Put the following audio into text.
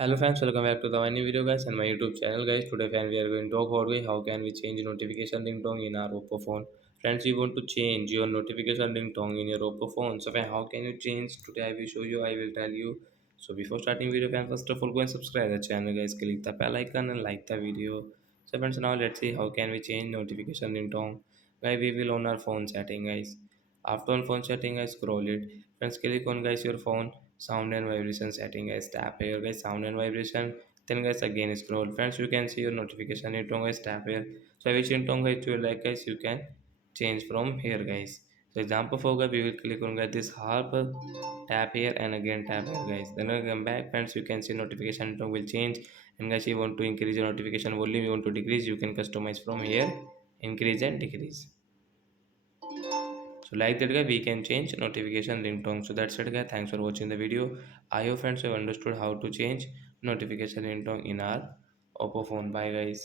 Hello friends, welcome back to the my new video guys and my YouTube channel guys. Today friends we are going to talk about how can we change notification ringtone in our Oppo phone. Friends, you want to change your notification ringtone in your Oppo phone. So friends, how can you change? Today I will show you, I will tell you. So before starting video friends, first of all go and subscribe the channel guys. Click the bell icon and like the video. So friends, now let's see how can we change notification ringtone. Guys, we will on our phone setting guys. After on phone setting, guys, scroll it. Friends, click on guys your phone sound and vibration setting. Guys, tap here, guys, sound and vibration. Then guys again scroll. Friends, you can see your notification ringtone. Guys, tap here. So which ringtone guys you like, guys, you can change from here, guys. So example for guys, we will click on guys this harp, tap here and again tap here, guys. Then we come back, friends. You can see notification ringtone will change. And guys, you want to increase your notification volume, you want to decrease, you can customize from here, increase and decrease. So like that guy we can change notification ringtone. So that's it guy, thanks for watching the video. I hope friends have understood how to change notification ringtone in our Oppo phone. Bye guys.